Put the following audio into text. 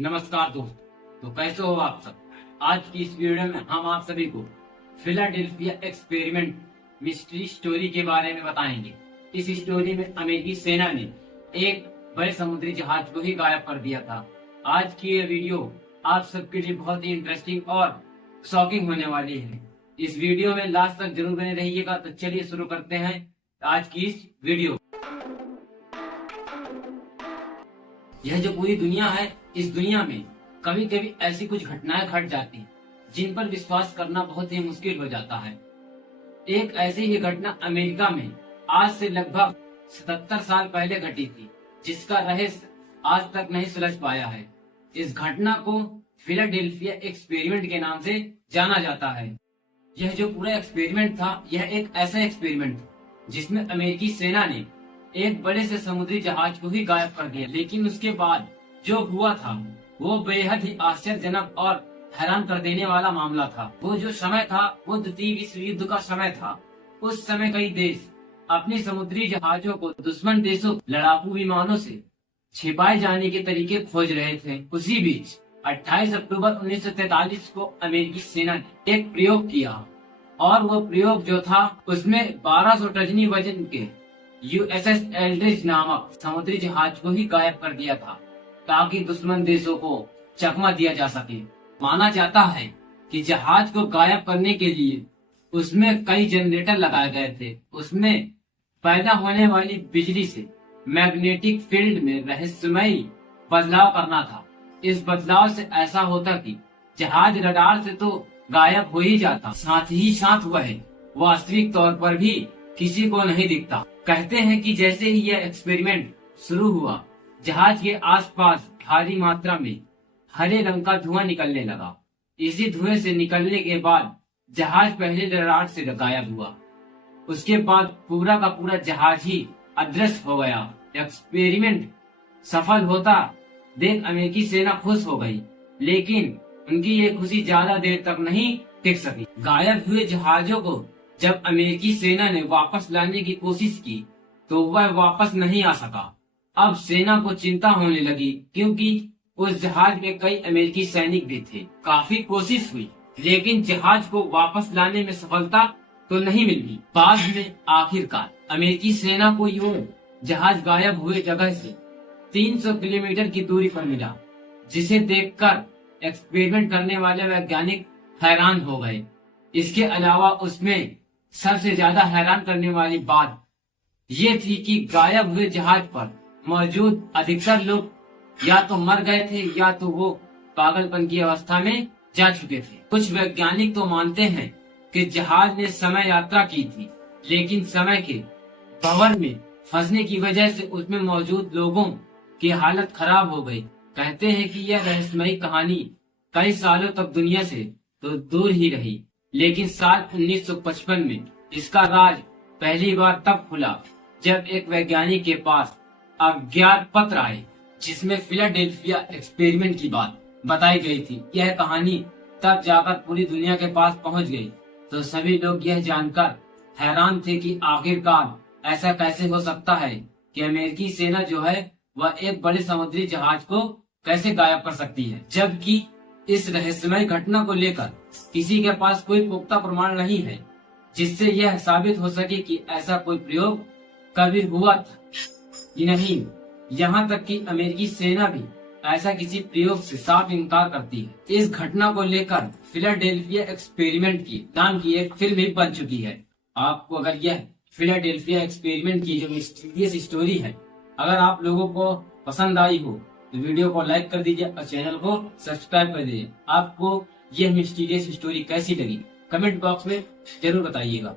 नमस्कार दोस्त। तो कैसे हो आप सब। आज की इस वीडियो में हम आप सभी को फिलाडेल्फिया एक्सपेरिमेंट मिस्ट्री स्टोरी के बारे में बताएंगे। इस स्टोरी में अमेरिकी सेना ने एक बड़े समुद्री जहाज को ही गायब कर दिया था। आज की ये वीडियो आप सबके लिए बहुत ही इंटरेस्टिंग और शॉकिंग होने वाली है। इस वीडियो में लास्ट तक जरूर बने रहिएगा। तो चलिए शुरू करते हैं आज की इस वीडियो। यह जो पूरी दुनिया है, इस दुनिया में कभी कभी ऐसी कुछ घटनाएं घट जाती हैं जिन पर विश्वास करना बहुत ही मुश्किल हो जाता है। एक ऐसी ही घटना अमेरिका में आज से लगभग 77 साल पहले घटी थी, जिसका रहस्य आज तक नहीं सुलझ पाया है। इस घटना को फिलाडेल्फिया एक्सपेरिमेंट के नाम से जाना जाता है। यह जो पूरा एक्सपेरिमेंट था, यह एक ऐसा एक्सपेरिमेंट था जिसमें अमेरिकी सेना ने एक बड़े से समुद्री जहाज को ही गायब कर दिया। लेकिन उसके बाद जो हुआ था वो बेहद ही आश्चर्यजनक और हैरान कर देने वाला मामला था। वो जो समय था वो द्वितीय विश्व युद्ध का समय था। उस समय कई देश अपने समुद्री जहाजों को दुश्मन देशों लड़ाकू विमानों से छिपाए जाने के तरीके खोज रहे थे। उसी बीच 28 अक्टूबर 1943 को अमेरिकी सेना ने एक प्रयोग किया, और वो प्रयोग जो था उसमें 1200 टन वजन के यूएसएस एल्ड्रिज नामक समुद्री जहाज को ही गायब कर दिया था, ताकि दुश्मन देशों को चकमा दिया जा सके। माना जाता है कि जहाज को गायब करने के लिए उसमें कई जनरेटर लगाए गए थे। उसमें पैदा होने वाली बिजली से मैग्नेटिक फील्ड में रहस्यमयी बदलाव करना था। इस बदलाव से ऐसा होता कि जहाज रडार से तो गायब हो ही जाता, साथ ही साथ वह वास्तविक तौर पर भी किसी को नहीं दिखता। कहते हैं कि जैसे ही यह एक्सपेरिमेंट शुरू हुआ, जहाज के आसपास भारी मात्रा में हरे रंग का धुआं निकलने लगा। इसी धुएं से निकलने के बाद जहाज पहले रडार से गायब हुआ। उसके बाद पूरा का पूरा जहाज ही अदृश्य हो गया। एक्सपेरिमेंट सफल होता देख अमेरिकी सेना खुश हो गई, लेकिन उनकी ये खुशी ज्यादा देर तक नहीं टिक सकी। गायब हुए जहाजों को जब अमेरिकी सेना ने वापस लाने की कोशिश की तो वह वापस नहीं आ सका। अब सेना को चिंता होने लगी, क्योंकि उस जहाज में कई अमेरिकी सैनिक भी थे। काफी कोशिश हुई, लेकिन जहाज को वापस लाने में सफलता तो नहीं मिली। बाद में आखिरकार अमेरिकी सेना को यूं जहाज गायब हुए जगह से 300 किलोमीटर की दूरी पर मिला, जिसे देखकर एक्सपेरिमेंट करने वाले वैज्ञानिक हैरान हो गए। इसके अलावा उसमें सबसे ज्यादा हैरान करने वाली बात ये थी कि गायब हुए जहाज पर मौजूद अधिकतर लोग या तो मर गए थे या तो वो पागलपन की अवस्था में जा चुके थे। कुछ वैज्ञानिक तो मानते हैं कि जहाज ने समय यात्रा की थी, लेकिन समय के भंवर में फंसने की वजह से उसमें मौजूद लोगों की हालत खराब हो गई। कहते हैं कि यह रहस्यमयी कहानी कई सालों तक दुनिया से तो दूर ही रही, लेकिन साल 1955 में इसका राज पहली बार तब खुला जब एक वैज्ञानिक के पास अज्ञात पत्र आए, जिसमें फिलाडेल्फिया एक्सपेरिमेंट की बात बताई गई थी। यह कहानी तब जाकर पूरी दुनिया के पास पहुंच गई, तो सभी लोग यह जानकर हैरान थे कि आखिरकार ऐसा कैसे हो सकता है कि अमेरिकी सेना जो है वह एक बड़े समुद्री जहाज को कैसे गायब कर सकती है, जबकि इस रहस्यमय घटना को लेकर किसी के पास कोई पुख्ता प्रमाण नहीं है जिससे यह साबित हो सके कि ऐसा कोई प्रयोग कभी हुआ था कि नहीं। यहाँ तक कि अमेरिकी सेना भी ऐसा किसी प्रयोग से साफ इनकार करती है। इस घटना को लेकर फिलाडेल्फिया एक्सपेरिमेंट की नाम की एक फिल्म भी बन चुकी है। आपको अगर यह फिलाडेल्फिया एक्सपेरिमेंट की जो मिस्टीरियस स्टोरी है, अगर आप लोगों को पसंद आई हो तो वीडियो को लाइक कर दीजिए और चैनल को सब्सक्राइब कर दीजिए। आपको यह मिस्टीरियस स्टोरी कैसी लगी कमेंट बॉक्स में जरूर बताइएगा।